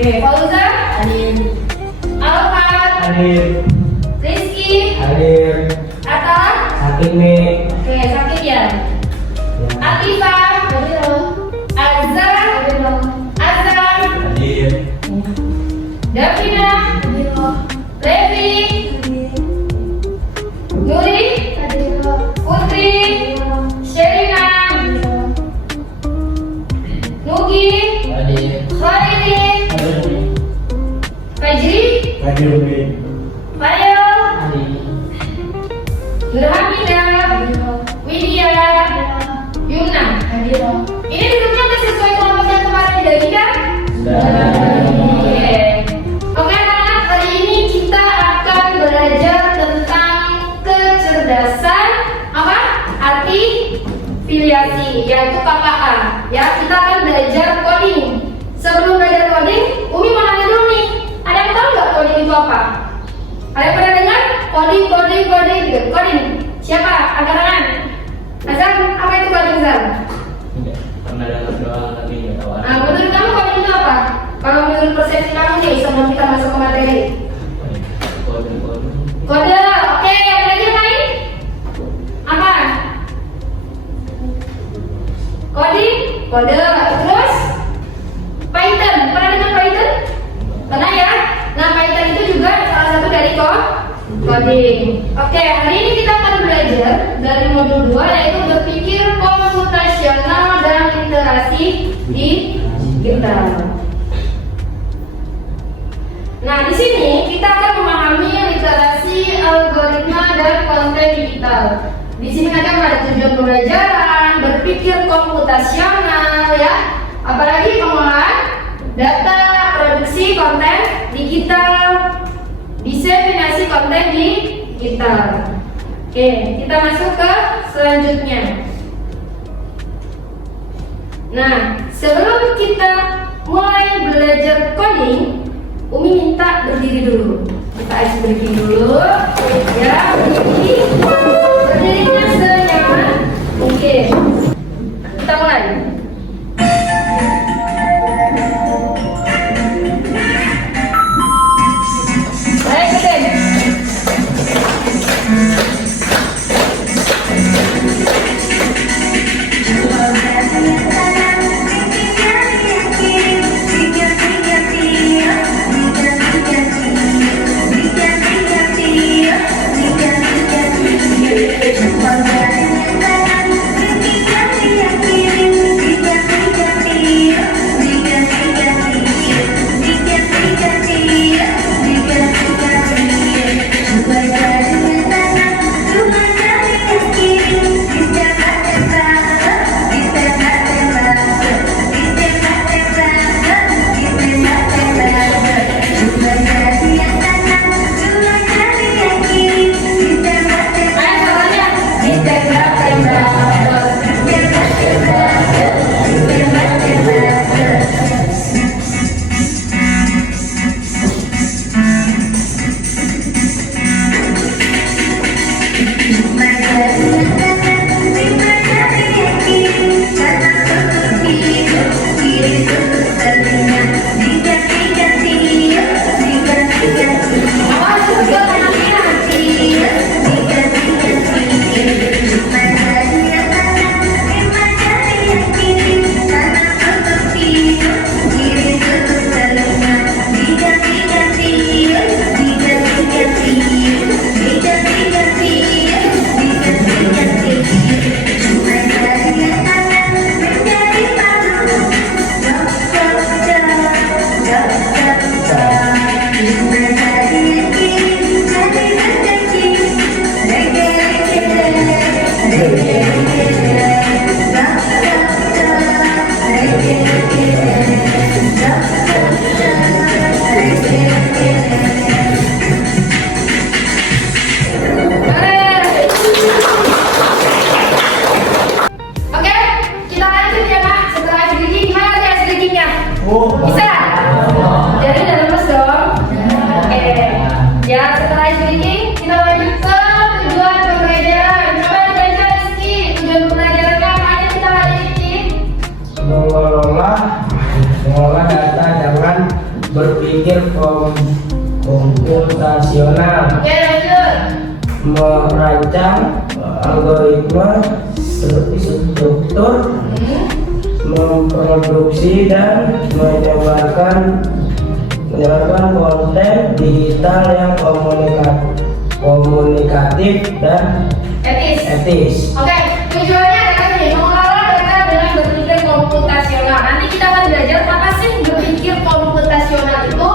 Oke, Fauzan. Hadir. Alfat. Hadir. Rizky. Hadir. Atta. Sakit nih. Oke, sakit ya. Atifa. Hadir. Azza. Hadir. Azam. Hadir. Davina. Hadir. Levi. Nuri. Hadir. Putri. Sherina. Nugi. Hadir. Khalidin. Hadir. Fajri. Hadir nih. Mario. Hadir. Nurhamida. Widya. Yuna. Hadir. Ini duduknya udah sesuai kelompok yang kemarin dibagi kan? Oke. Oke anak-anak, hari ini kita akan belajar tentang kecerdasan apa? Artifiliasi, yaitu KKA. Ya, kita akan belajar coding. Sebelum belajar coding, Umi mau nanya dulu nih. Ada yang tahu nggak coding itu apa? Ada yang pernah dengar? Coding gitu. Coding. Siapa? Angkat tangan. Azam, apa itu coding Azam? Enggak pernah dengar doang tapi nggak tahu. Nah, menurut kamu coding itu apa? Kalau menurut persepsi kamu nih sebelum kita masuk ke materi. Kode. Kode, oke, ada lagi yang lain? Apa? Coding, kode, terus Python, pernah dengar Python? Pernah ya? Nah, Python itu juga salah satu dari coding. Oke, hari ini kita akan belajar dari modul 2 yaitu berpikir komputasional dan literasi digital. Nah, di sini kita akan memahami literasi algoritma dan konten digital. Di sini ada pada tujuan pembelajaran, berpikir komputasional ya, apalagi pengolahan data, produksi konten digital, diseminasi konten digital. Oke, kita masuk ke selanjutnya. Nah, sebelum kita mulai belajar coding, Umi minta berdiri dulu. Kita ice breaking dulu. Ya, berdiri. Berdirinya senyaman mungkin. Kita mulai. Baik, oke. berpikir komputasional, Oke, lanjut. merancang algoritma struktur, memproduksi dan menyebarkan konten digital yang komunikatif dan etis. Oke, tujuannya adalah ini, mengelola data dengan berpikir komputasional. Nanti kita akan belajar apa sih berpikir komputasional itu,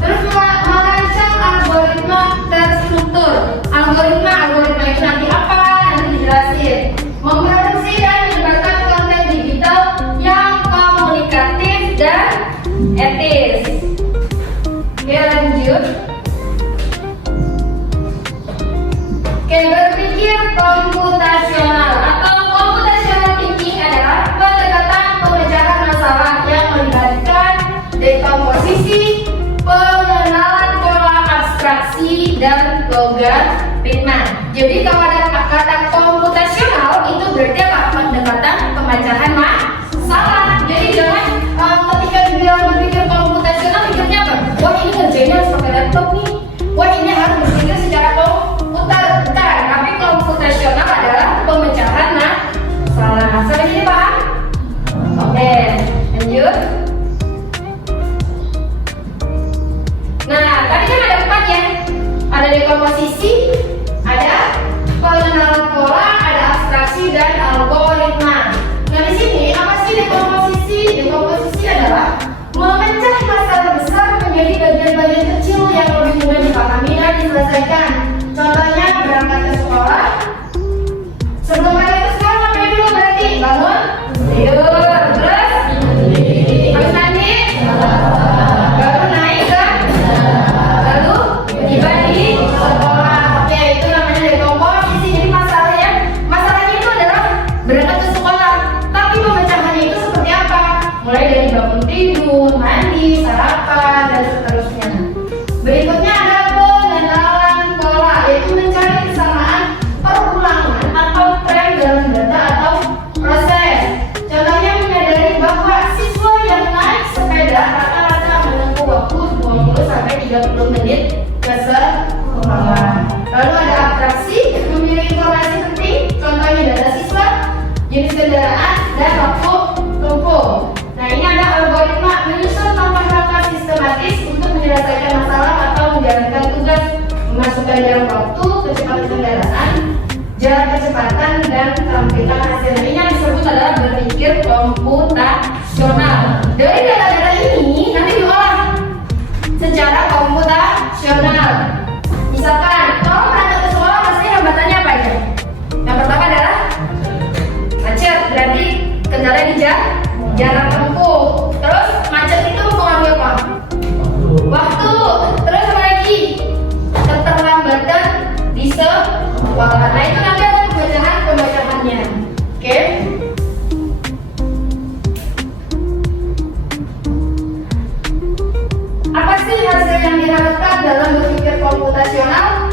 terus merancang algoritma terstruktur. Algoritma itu nanti apa? Nanti dijelasin. Memproduksi dan menyebarkan konten digital yang komunikatif dan etis. Oke, lanjut. Oke, berpikir komputasional atau computational thinking adalah pendekatan pemecahan masalah yang melibatkan dekomposisi, pengenalan pola abstraksi, dan logaritma. Jadi kalau ada kata komputasional itu berarti apa? Pendekatan pemecahan masalah. Jadi jangan ketika dibilang berpikir komputasional pikirnya apa? Wah, ini kerjanya harus pakai laptop nih. Wah, ini harus berpikir secara komputer. Bukan, tapi komputasional adalah pemecahan masalah. Sampai sini paham? Oke, lanjut. Nah, tadi kan ada 4 ya. Ada dekomposisi, ada pengenalan pola, ada abstraksi, dan algoritma. Nah, di sini apa sih dekomposisi? Dekomposisi adalah memecah masalah besar menjadi bagian-bagian kecil yang lebih mudah dipahami dan diselesaikan. Contohnya berangkat ke sekolah. Sebelum berangkat ke sekolah ngapain dulu berarti? Bangun, tidur, terus habis mandi, baru naik ke, lalu tiba di sekolah. Oke, itu namanya dekomposisi. Jadi masalahnya itu adalah berangkat ke sekolah. Tapi pemecahannya itu seperti apa? Mulai dari bangun tidur, mandi, sarapan, dan seterusnya. Berikutnya ada pengenalan pola, yaitu mencari kesamaan perulangan atau tren dalam data atau proses. Contohnya menyadari bahwa siswa yang naik sepeda rata-rata menempuh waktu 20 sampai 30 menit ke sekolah. Lalu ada abstraksi, memilih informasi penting, contohnya data siswa, jenis kendaraan, dan waktu tempuh. Nah, ini ada algoritma, menyusun langkah-langkah sistematis untuk menyelesaikan masalah atau menjalankan tugas, memasukkan jarak waktu, kecepatan kendaraan, jarak kecepatan, dan tampilan hasilnya. Ini yang disebut adalah berpikir komputasional. Dari data-data ini nanti diolah secara komputasional. Misalkan, kalau berangkat ke sekolah pasti hambatannya apa aja? Yang pertama adalah macet, berarti kendala di jarak tempuh. Terus macet itu mempengaruhi apa? Waktu. Terus apa lagi? Keterlambatan di sekolah. Nah, itu nanti ada pembacahannya. Oke? Apa sih hasil yang diharapkan dalam berpikir komputasional?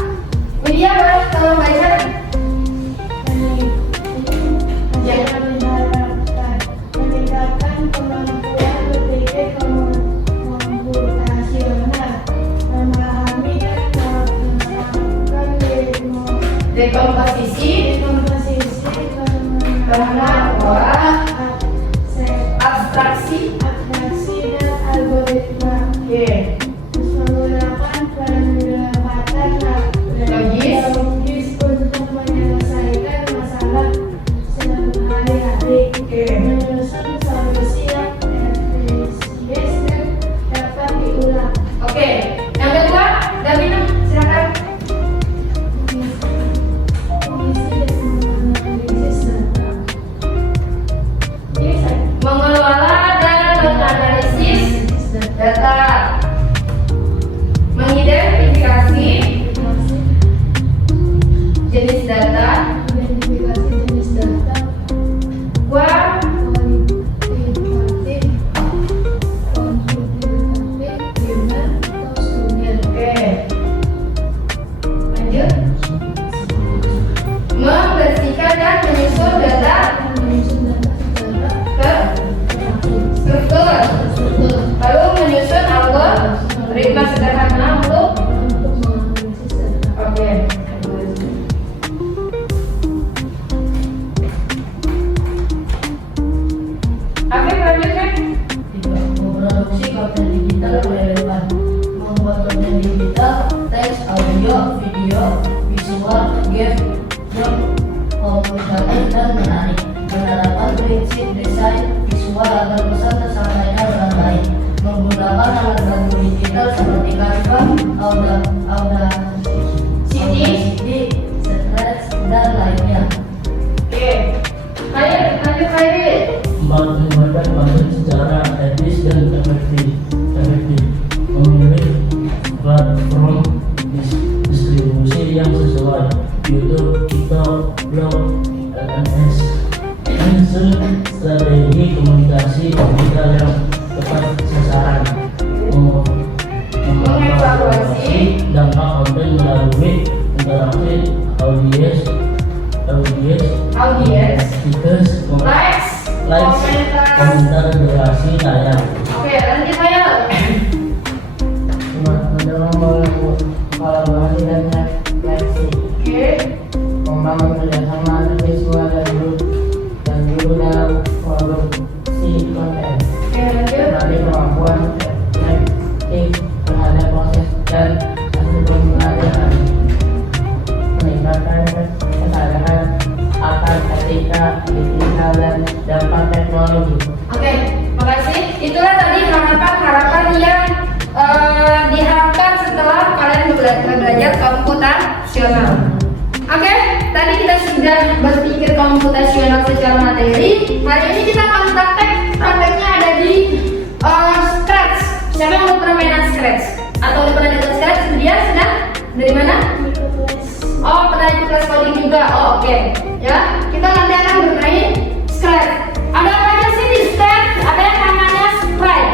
Media boleh tolong baca. Meningkatkan kemampuan berpikir komputasional, memahami dan melakukan Dekomposisi, pengenalan pola, abstraksi, dan algoritma. Oke. Menggunakan pendekatan Logis untuk menyelesaikan masalah sehari-hari. Oke. Menyusun solusi yang efisien dan dapat diulang. Oke. Yang kedua, Davina, silakan. Mengelola dan menganalisis data, mengidentifikasi jenis data, Oke. Lanjut. Membersihkan dan menyusun data ke struktur. Lalu menyusun algoritma digital, text, audio, video, visual, game, job, komunikatif dan menarik. Menerapkan prinsip desain visual agar pesan tersampaikan dengan baik. Menggunakan alat bantu digital seperti Canva, Audacity, Scratch, dan lainnya. Oke. Lanjut Khairil. Menggunakan konten secara etis dan efektif. Memilih platform distribusi yang sesuai, YouTube, TikTok, blog, LMS. Menyusun strategi komunikasi digital yang tepat sasaran. Mengevaluasi dampak konten melalui interaksi audiens, stickers, likes, komentar, durasi tayang. Oke, lanjut Khairil. Mendorong kolaborasi dan refleksi, Oke. membangun kerjasama antar siswa dan guru dalam produksi konten, Oke, lanjut. melatih kemampuan reflektif terhadap proses dan hasil pembelajaran, meningkatkan kesadaran akan etika digital dan dampak teknologi. Oke, makasih. Itulah tadi harapan-harapan yang diharapkan setelah kalian belajar komputasional. Oke, tadi kita sudah berpikir komputasional secara materi. Hari ini kita akan prakteknya ada di Scratch. Siapa yang udah pernah mainan Scratch? Atau udah pernah dengar Scratch? Dia sedang dari mana? Oh, pernah ikut kelas coding juga. Oh, oke. Ya, kita nanti akan bermain Scratch. Ada apa aja sih di Scratch? Ada yang namanya sprite.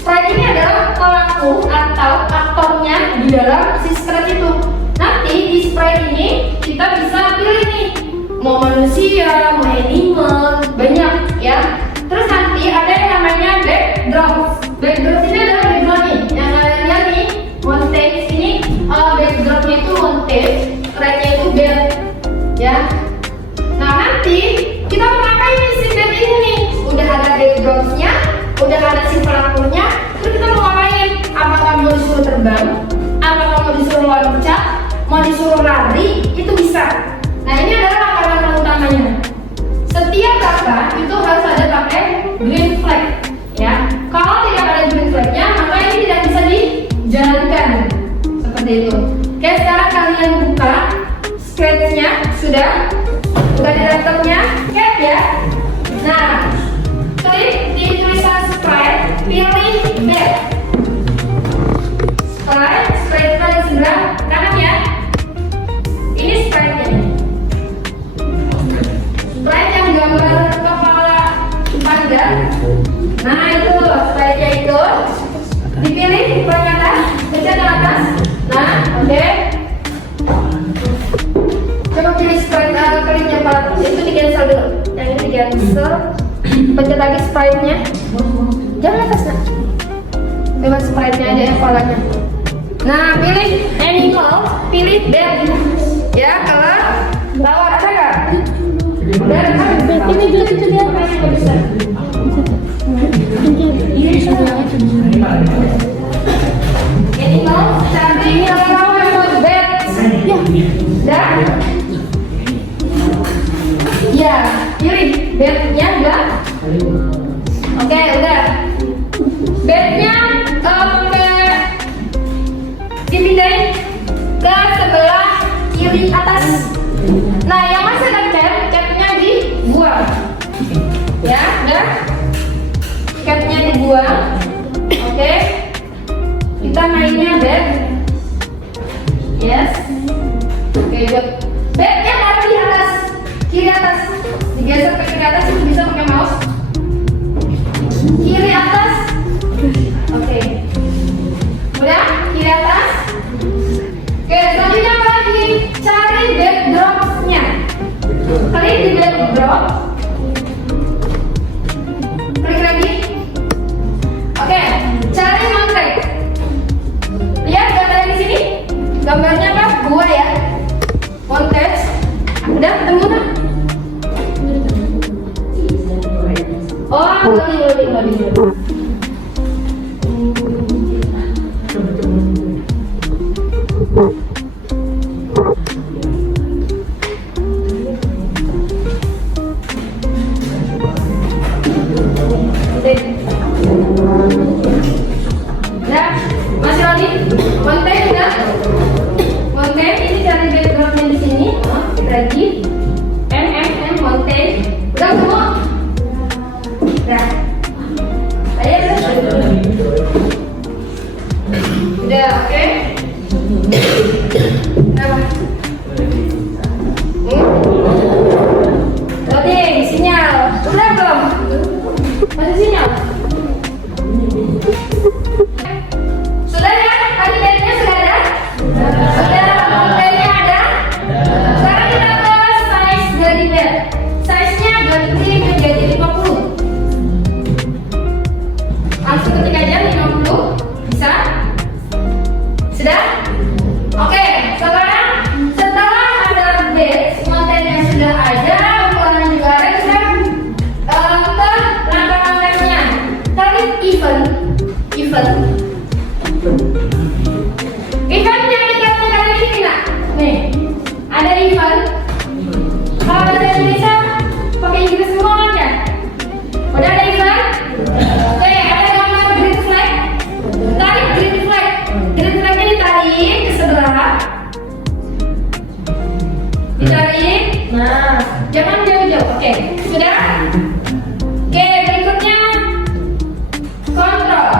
Sprite ini adalah pelaku atau aktornya di dalam si Scratch itu. Nanti di sprite ini kita bisa pilih nih, mau manusia, mau animal, banyak ya. Terus nanti ada yang namanya backdrop. Backdrop ini adalah background nih, yang kalian lihat nih, montage ini backdropnya itu montage, sprite-nya itu bed, ya. Nah nanti kita mau ngapain nih si bed ini nih? Udah ada backdropnya, udah ada si pelakunya, terus kita mau ngapain? Apakah mau disuruh terbang? Apakah mau disuruh loncat? Mau disuruh lari? Itu bisa. Nah ini adalah langkah-langkah utamanya. Setiap kata itu harus ada pakai green flag, ya. Kalau tidak ada green flagnya, maka ini tidak bisa dijalankan. Seperti itu. Oke, sekarang kalian buka Scratch-nya, sudah? Buka di laptopnya, cap ya. Nah, klik di tulisan sprite, pilih back. Sprite di sebelah kanan ya. Ini sprite-nya. Sprite yang gambar kepala panda. Nah itu sprite-nya itu. Dipilih di paling atas, pencet ke atas. Nah, oke. Coba pilih sprite klik yang paling atas. Itu di cancel dulu. Yang ini di cancel. Pencet lagi sprite-nya. Jangan atas nak. Coba sprite-nya aja yang palanya. Nah, pilih animal, pilih bed. Ya, kalau lawan ada nggak? Ini juga itu dia. Animal, cantik. Kalau lawan mau bed. Dan ya, pilih bednya udah. Oke, udah. Bednya dipindahin ke sebelah kiri atas. Nah, yang masih ada capnya dibuang. Ya, udah. Capnya dibuang. Oke. Kita mainnya bed. Yes. Oke, good. Bednya taruh di atas, kiri atas. Digeser ke kiri atas, itu bisa pakai mouse. Kiri atas. Oke. Udah, kiri atas. Oke, selanjutnya apa lagi? Cari backdrop-nya. Klik di backdrop. Klik lagi. Oke, cari montage. Lihat gambarnya di sini. Gambarnya apa? Gua ya. Montage. Udah ketemu kan? Oh, loading. Udah, oke? Kenapa? Loading, sinyal. Udah belum? Masih sinyal? Sudah ya? Tadi bednya sudah ada? Sudah, bednya ada? Sekarang kita ke size dari bed. Size-nya ganti menjadi 50. Langsung ketik aja 50. Bisa? Sudah? Oke, sekarang setelah ada bed, kontennya sudah ada, ukuran juga ada, kita langkah-langkahnya. Tarik event yang dikatakan kalian ini nggak? Nih, ada event. Kalau bahasa Indonesia pakai Inggris semua kan ya? Udah ada event? Oke, ada gambar green flag. Tarik green flag. Green flagnya ditarik ke sebelah. Ditarik. Nah, jangan jauh-jauh. Oke, sudah? Oke, berikutnya kontrol.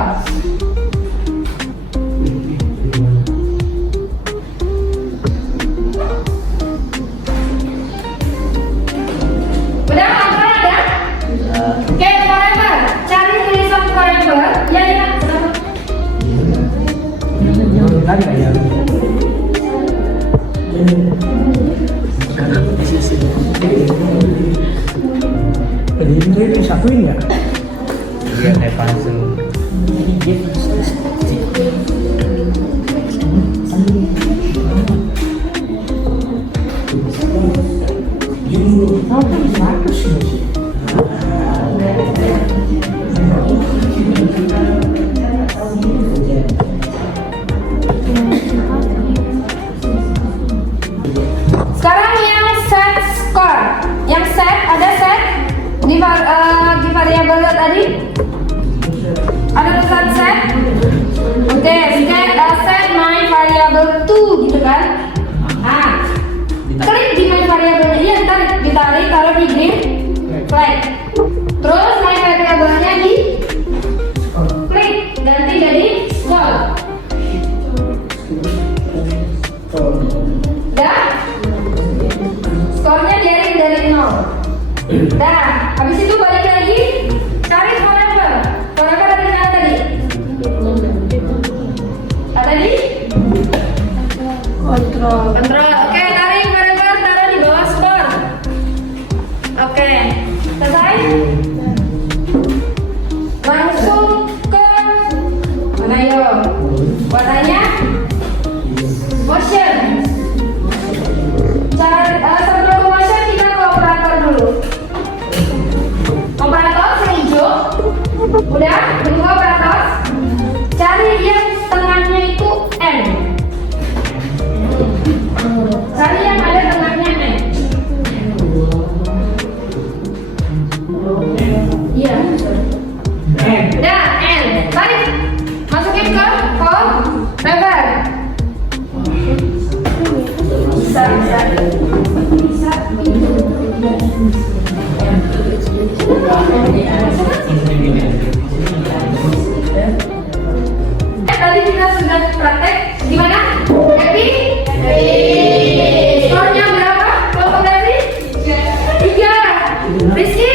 Udah kontrol ada? Oke, forever. Cari tulisan forever. Ya, ya. Ini disakuin nggak? Iya, kayak palsu. Sekarang yang set score. Yang set ada set di variabel tadi. Ada tulisan set. Oke, set my variable to gitu kan? Ah, klik di my variabelnya. Iya, ditarik taruh di green flag. Terus my variabelnya di klik ganti jadi score. Dah? Skornya dari 0. Dah, habis itu balik lagi cari forever. Forever ada di mana tadi? Ada di? Kontrol. Oke, tarik forever, taruh di bawah skor. Oke, selesai? Langsung ke mana yuk? Warnanya? Motion. Sebelum ke motion kita ke operator dulu. Operator yang hijau. Udah, tunggu operator. Cari yang tengahnya itu N. Cari yang ada tengahnya N. Iya. Udah, N. Tarik. Masukin ke forever. Bisa. Tadi kita sudah praktek. Gimana? Happy? Skornya berapa? Kelompok tadi? 3. Rizky?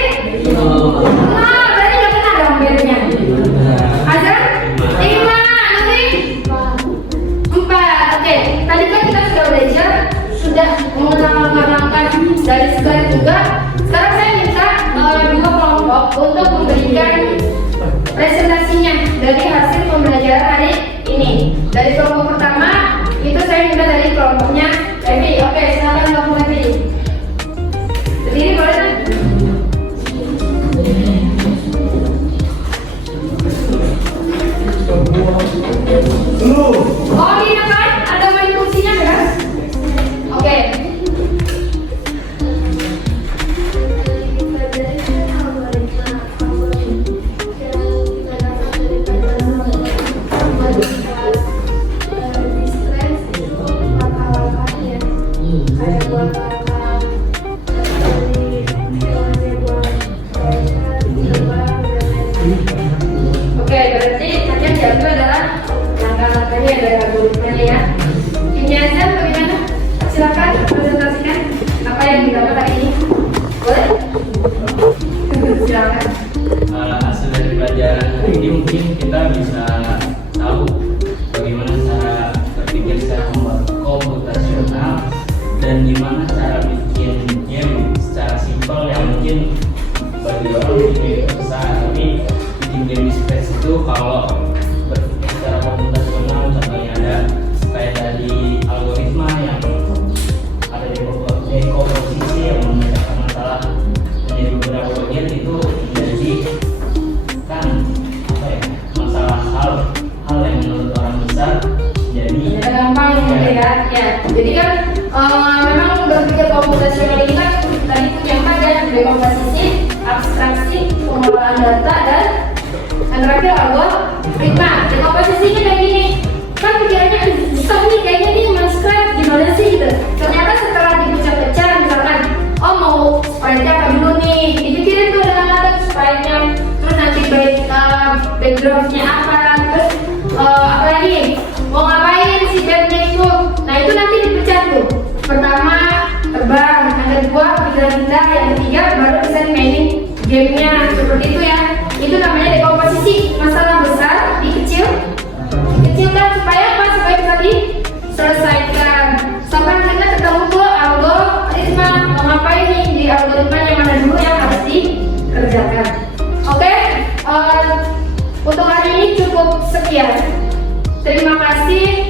Nah, berarti nggak kena dong bednya. Azan? 5. Nanti? 4. Oke, tadi kan kita sudah belajar, sudah mengenal langkah-langkah dari segala juga. Sekarang saya minta dua kelompok untuk memberikan presentasinya dari hasil pembelajaran hari ini. Dari kelompok pertama itu saya minta dari kelompoknya Levi. Oke, silakan kelompok Levi. Berdiri boleh? Oh, di depan ada main kursinya kan? Oke. dari algoritmanya ya. Ini aja bagaimana? Silakan presentasikan apa yang didapat hari ini. Boleh? Silakan. Hasil dari pelajaran hari ini mungkin kita bisa tahu bagaimana cara berpikir secara komputasional dan gimana cara bikin game secara simpel yang mungkin bagi orang bikin game besar, tapi bikin game di Scratch itu kalau berpikir secara komputasional contohnya ada kayak dari algoritma yang ada di komposisi yang memecahkan masalah menjadi beberapa bagian itu menjadi kan apa ya masalah hal yang menurut orang besar jadi Ya, gampang gitu ya. Ya. Jadi kan memang berpikir komputasional ini kan tadi punya empat ya, dari komposisi, abstraksi, pengelolaan data dan yang terakhir algoritma. Di komposisinya kayak gini, kan pikirannya susah nih kayaknya nih men-scratch gimana sih gitu. Ternyata setelah dipecah-pecah misalkan, oh mau sprite-nya apa dulu nih, dipikirin tuh dengan sprite-nya, terus nanti background-nya apa, terus apa lagi, mau ngapain si bandnya itu. Nah itu nanti dipecah tuh. Pertama terbang, yang kedua pikiran kita, yang ketiga baru bisa dimainin gamenya seperti itu ya. Itu namanya dekomposisi. Masalah besar dikecilkan supaya apa? Supaya bisa diselesaikan. Sampai akhirnya ketemu ke algoritma. Mau ngapain nih di algoritma yang mana dulu yang harus dikerjakan. Oke, untuk hari ini cukup sekian. Terima kasih.